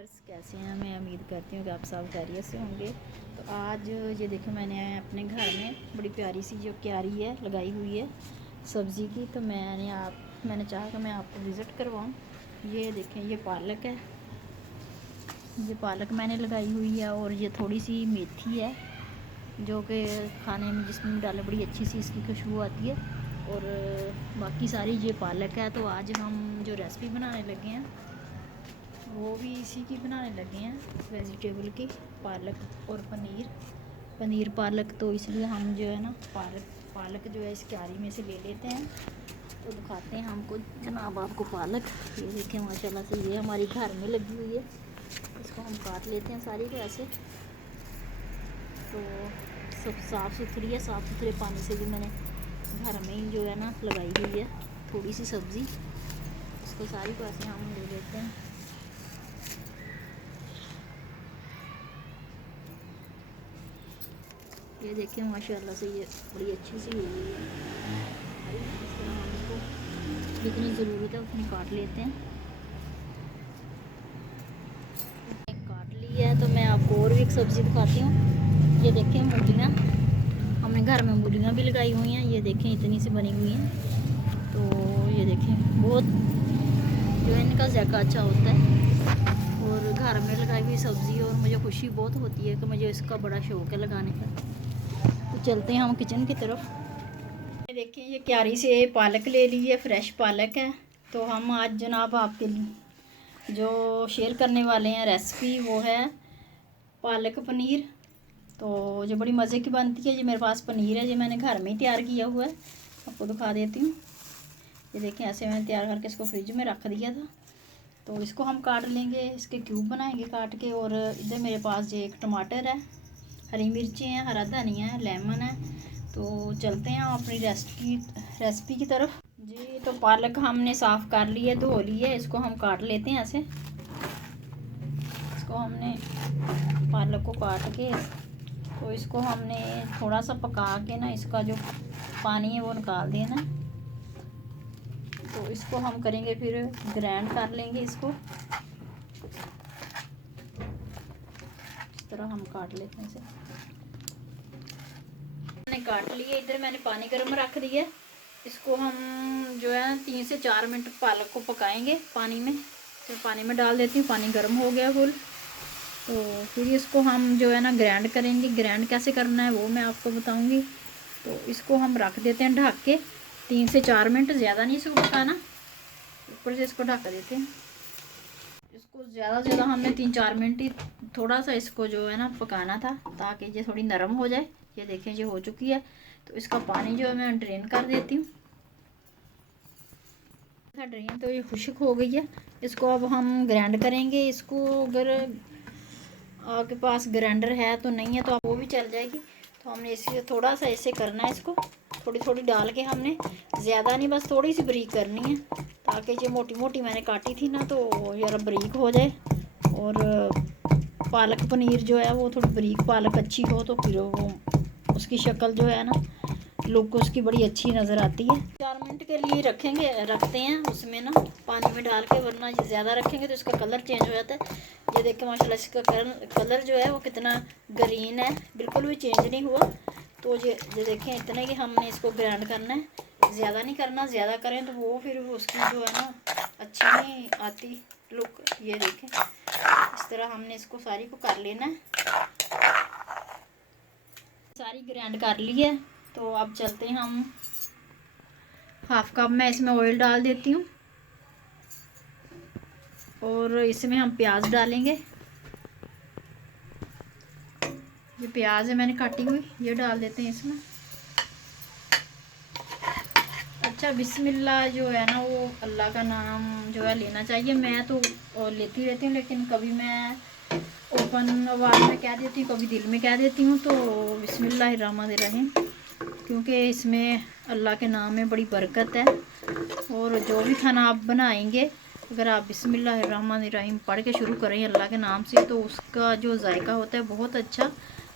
Viewers कैसे हैं। मैं उम्मीद करती हूँ कि आप सब खैरियत से होंगे। तो आज ये देखो मैंने अपने घर में बड़ी प्यारी सी जो क्यारी है लगाई हुई है सब्ज़ी की। तो मैंने चाहा कि मैं आपको विज़िट करवाऊँ। ये देखें, ये पालक है, ये पालक मैंने लगाई हुई है। और ये थोड़ी सी मेथी है जो कि खाने में जिसमें डालें बड़ी अच्छी सी इसकी खुशबू आती है। और बाकी सारी ये पालक है। तो आज हम जो रेसिपी बनाने लगे हैं वो भी इसी की बनाने लगे हैं, वेजिटेबल की, पालक और पनीर पालक। तो इसलिए हम जो है ना पालक जो है इस क्यारी में से ले लेते हैं। तो दिखाते हैं हमको जनाब आपको पालक। ये देखें माशाल्लाह से ये हमारी घर में लगी हुई है। इसको हम काट लेते हैं सारी को ऐसे। तो सब साफ़ सुथरी है, साफ़ सुथरे पानी से भी मैंने घर में ही जो है ना लगाई हुई है थोड़ी सी सब्ज़ी। इसको सारी को ऐसे हम ले लेते हैं। ये देखिए माशाल्लाह से ये बड़ी अच्छी सी हुई है। इस तरह हम इसको जितनी ज़रूरत है उतनी काट लेते हैं। काट ली है तो मैं आपको और भी एक सब्ज़ी दिखाती हूँ। ये देखें मूलियाँ, हमने घर में मूलियाँ भी लगाई हुई हैं। ये देखें इतनी सी बनी हुई हैं। तो ये देखें बहुत जो है इनका ज़ायका अच्छा होता है। और घर में लगाई हुई सब्ज़ी, और मुझे खुशी बहुत होती है कि मुझे इसका बड़ा शौक़ है लगाने का। तो चलते हैं हम किचन की तरफ। देखिए ये क्यारी से पालक ले ली है, फ्रेश पालक है। तो हम आज जनाब आपके लिए जो शेयर करने वाले हैं रेसिपी वो है पालक पनीर। तो जो बड़ी मज़े की बनती है। ये मेरे पास पनीर है, ये मैंने घर में ही तैयार किया हुआ है, आपको दिखा देती हूँ। ये देखें ऐसे मैंने तैयार करके इसको फ्रिज में रख दिया था। तो इसको हम काट लेंगे, इसके क्यूब बनाएंगे काट के। और इधर मेरे पास ये एक टमाटर है, हरी मिर्ची हैं, हरा धनिया है, लेमन है। तो चलते हैं अपनी रेसिपी की तरफ जी। तो पालक हमने साफ़ कर ली है, धो ली है। इसको हम काट लेते हैं ऐसे। इसको हमने पालक को काट के, तो इसको हमने थोड़ा सा पका के ना इसका जो पानी है वो निकाल देना। तो इसको हम करेंगे फिर ग्राइंड कर लेंगे इसको। इस तरह हम काट लेते हैं इसे। मैंने काट लिए, इधर मैंने पानी गर्म रख दिया। इसको हम जो है 3 से 4 मिनट पालक को पकाएंगे पानी में। तो पानी में डाल देती हूँ, पानी गर्म हो गया फुल। तो फिर इसको हम जो है ना ग्राइंड करेंगे। ग्राइंड कैसे करना है वो मैं आपको बताऊंगी। तो इसको हम रख देते हैं ढक के 3 से 4 मिनट, ज़्यादा नहीं इसको पकाना। ऊपर से इसको ढक देते हैं। इसको ज़्यादा से ज़्यादा हमने 3-4 मिनट ही थोड़ा सा इसको जो है ना पकाना था, ताकि ये थोड़ी नरम हो जाए। ये देखें ये हो चुकी है। तो इसका पानी जो है मैं ड्रेन कर देती हूँ। ड्रेन तो ये खुश्क हो गई है। इसको अब हम ग्राइंड करेंगे। इसको अगर आपके पास ग्राइंडर है तो नहीं है तो आप वो भी चल जाएगी। तो हमने इसे थोड़ा सा ऐसे करना है, इसको थोड़ी थोड़ी डाल के हमने, ज़्यादा नहीं बस थोड़ी सी बारीक करनी है, ताकि ये मोटी मोटी मैंने काटी थी ना तो ज़रा बारीक हो जाए। और पालक पनीर जो है वो थोड़ी बारीक पालक अच्छी हो तो फिर वो उसकी शक्ल जो है ना लुक उसकी बड़ी अच्छी नज़र आती है। 4 मिनट के लिए रखते हैं उसमें ना पानी में डाल के, वरना ये ज़्यादा रखेंगे तो इसका कलर चेंज हो जाता है। ये देखें माशाल्लाह इसका कलर जो है वो कितना ग्रीन है, बिल्कुल भी चेंज नहीं हुआ। तो ये देखें इतने कि हमने इसको ग्राइंड करना है, ज़्यादा नहीं करना। ज़्यादा करें तो वो फिर उसकी जो है ना अच्छी नहीं आती लुक। ये देखें इस तरह हमने इसको सारी को कर लेना है। सारी ग्राइंड कर ली है। तो अब चलते हैं हम, हाफ कप मैं इसमें ऑयल डाल देती हूँ। और इसमें हम प्याज डालेंगे। ये प्याज है मैंने काटी हुई, ये डाल देते हैं इसमें। अच्छा बिस्मिल्लाह जो है ना वो अल्लाह का नाम जो है लेना चाहिए। मैं तो लेती रहती हूँ, लेकिन कभी मैं ओपन आवाज़ में कह देती हूँ, कभी दिल में कह देती हूँ। तो बिस्मिल्लाहिर्रहमानिर्रहीम, क्योंकि इसमें अल्लाह के नाम में बड़ी बरकत है। और जो भी खाना आप बनाएंगे अगर आप बिस्मिल्लाहिर्रहमानिर्रहीम पढ़ के शुरू करें अल्लाह के नाम से, तो उसका जो जायका होता है बहुत अच्छा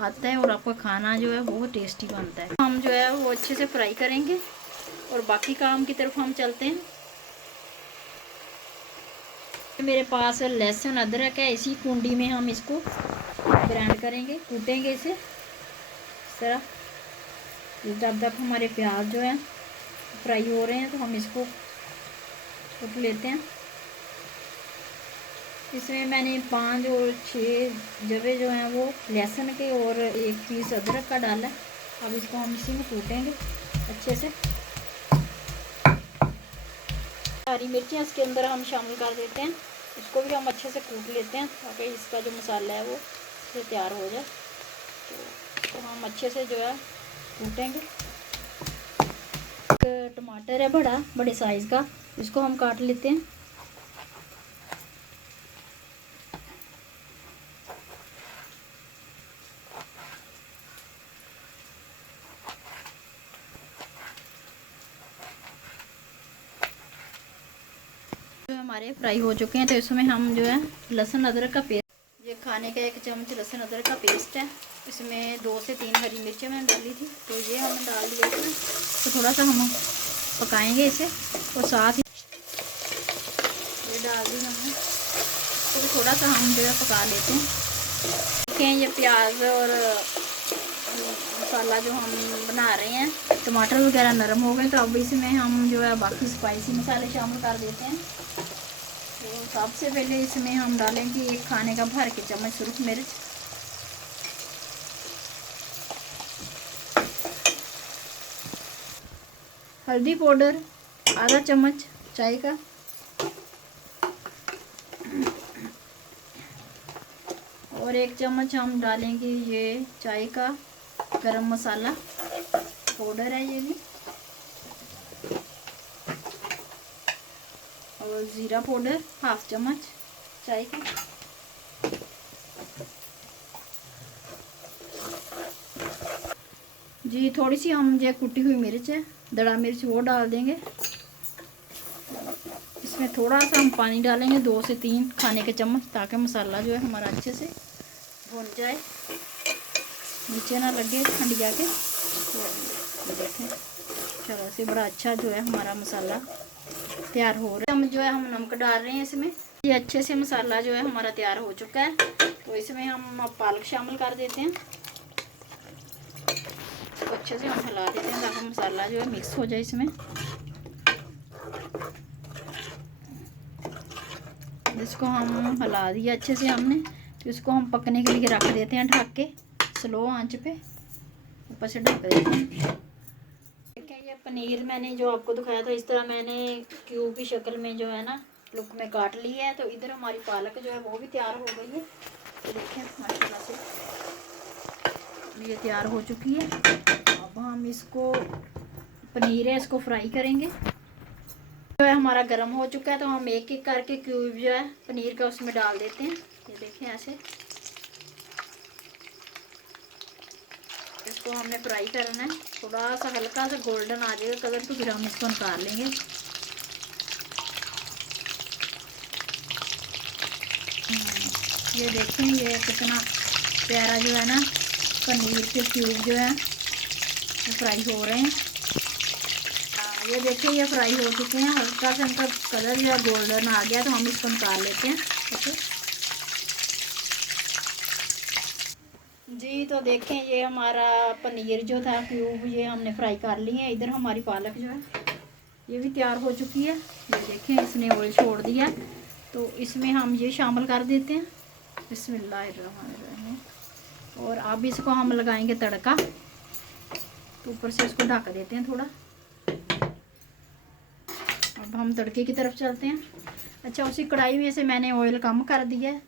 आता है और आपका खाना जो है बहुत टेस्टी बनता है। हम जो है वो अच्छे से फ्राई करेंगे और बाकी काम की तरफ हम चलते हैं। मेरे पास लहसुन अदरक है, इसी कुंडी में हम इसको ग्राइंड करेंगे, कूटेंगे इसे इस तरह। जब तक हमारे प्याज जो है फ्राई हो रहे हैं तो हम इसको कूट लेते हैं। इसमें मैंने 5 और 6 जवे जो हैं वो लहसुन के और 1 पीस अदरक का डाला है। अब इसको हम इसी में कूटेंगे अच्छे से। हरी मिर्चियाँ इसके अंदर हम शामिल कर देते हैं, इसको भी हम अच्छे से कूट लेते हैं ताकि इसका जो मसाला है वो इससे तैयार हो जाए। तो हम अच्छे से जो है कूटेंगे। एक टमाटर है बड़े साइज़ का, इसको हम काट लेते हैं। हमारे फ्राई हो चुके हैं तो इसमें हम जो है लहसुन अदरक का पेस्ट, ये खाने का 1 चम्मच लहसुन अदरक का पेस्ट है। इसमें 2 से 3 हरी मिर्चें मैंने डाली थी, तो ये हमने डाल दिया इसमें। तो थोड़ा सा हम पकाएंगे इसे और साथ ही ये डाल दी हमने, तो थोड़ा सा हम जो है पका लेते हैं। देखें ये प्याज और मसाला जो हम बना रहे हैं, टमाटर वगैरह नरम हो गए, तो अब इसमें हम जो है बाकी स्पाइसी मसाले शामिल कर देते हैं। तो सबसे पहले इसमें हम डालेंगे 1 खाने का भर के चम्मच सुरख मिर्च, हल्दी पाउडर आधा चम्मच चाय का, और 1 चम्मच हम डालेंगे ये चाय का गरम मसाला पाउडर है ये भी, और ज़ीरा पाउडर 1/2 चम्मच चाय का। जी थोड़ी सी हम जो कुटी हुई मिर्च है, दड़ा मिर्च, वो डाल देंगे। इसमें थोड़ा सा हम पानी डालेंगे 2 से 3 खाने के चम्मच, ताकि मसाला जो है हमारा अच्छे से भुन जाए, नीचे ना लगे खंडिया के। तो देखें चलो से बड़ा अच्छा जो है हमारा मसाला तैयार हो रहा है। हम जो है हम नमक डाल रहे हैं इसमें। ये अच्छे से मसाला जो है हमारा तैयार हो चुका है, तो इसमें हम पालक शामिल कर देते हैं। तो अच्छे से हम हिला देते हैं ताकि मसाला जो है मिक्स हो जाए इसमें। इसको हम हिला दिया अच्छे से हमने, तो इसको हम पकने के लिए रख देते हैं ढक के, स्लो आंच पे ऊपर से ढक देते हैं। देखिए ये पनीर मैंने जो आपको दिखाया था, इस तरह मैंने क्यूब की शक्ल में जो है ना लुक में काट ली है। तो इधर हमारी पालक जो है वो भी तैयार हो गई है। तो देखें माशाल्लाह से ये तैयार हो चुकी है। अब हम इसको पनीर है इसको फ्राई करेंगे। जो है हमारा गर्म हो चुका है, तो हम एक एक करके क्यूब जो है पनीर का उसमें डाल देते हैं। ये देखें ऐसे इसको हमने फ्राई करना है, थोड़ा सा हल्का सा गोल्डन आ जाएगा कलर, तो फिर हम इसको निकाल लेंगे। ये देखें ये कितना प्यारा जो है ना पनीर के क्यूब जो है वो फ्राई हो रहे हैं। ये देखिए ये फ्राई हो चुके हैं, हल्का सा इनका कलर जो है गोल्डन आ गया, तो हम इसको निकाल लेते हैं। ओके जी, तो देखें ये हमारा पनीर जो था क्यूब ये हमने फ्राई कर लिए हैं। इधर हमारी पालक जो है ये भी तैयार हो चुकी है। ये देखें इसने ऑयल छोड़ दिया, तो इसमें हम ये शामिल कर देते हैं। बिस्मिल्लाहिर्रहमानिर्रहीम। और अब इसको हम लगाएंगे तड़का, तो ऊपर से इसको ढक देते हैं थोड़ा। अब हम तड़के की तरफ चलते हैं। अच्छा, उसी कढ़ाई में से मैंने ऑयल कम कर दिया है,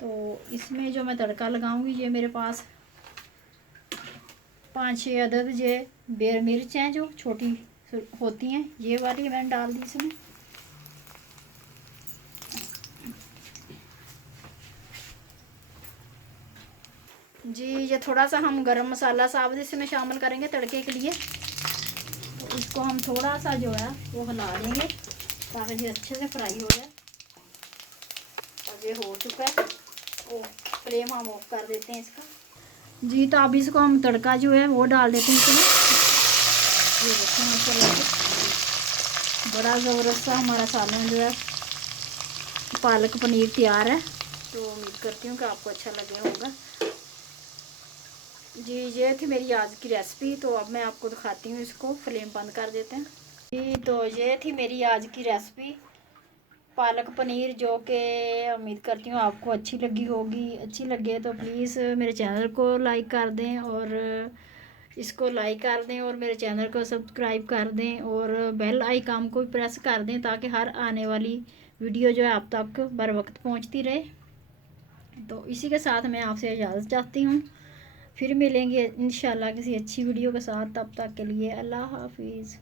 तो इसमें जो मैं तड़का लगाऊंगी, ये मेरे पास 5-6 अदद ये बेर मिर्च हैं जो छोटी होती हैं, ये वाली मैंने डाल दी इसमें। जी ये थोड़ा सा हम गरम मसाला साबुत इसमें शामिल करेंगे तड़के के लिए। तो इसको हम थोड़ा सा जो है वो हिला देंगे ताकि ये अच्छे से फ्राई हो जाए। और ये हो चुका है, ओ फ्लेम हम ऑफ कर देते हैं इसका। जी तो अब इसको हम तड़का जो है वो डाल देते हैं इसमें। ये देखो माशाल्लाह बड़ा ज़बरदस्त सा हमारा सालन जो है पालक पनीर तैयार है। तो उम्मीद करती हूँ कि आपको अच्छा लगे होगा। जी ये थी मेरी आज की रेसिपी। तो अब मैं आपको दिखाती हूँ इसको। फ्लेम बंद कर देते हैं जी। तो ये थी मेरी आज की रेसिपी पालक पनीर, जो कि उम्मीद करती हूँ आपको अच्छी लगी होगी। अच्छी लगे तो प्लीज़ मेरे चैनल को लाइक कर दें और इसको लाइक कर दें और मेरे चैनल को सब्सक्राइब कर दें और बेल आइकन को भी प्रेस कर दें, ताकि हर आने वाली वीडियो जो है आप तक बर वक्त पहुँचती रहे। तो इसी के साथ मैं आपसे इजाज़त चाहती हूँ। फिर मिलेंगे इंशाल्लाह किसी अच्छी वीडियो के साथ। तब तक के लिए अल्लाह हाफिज़।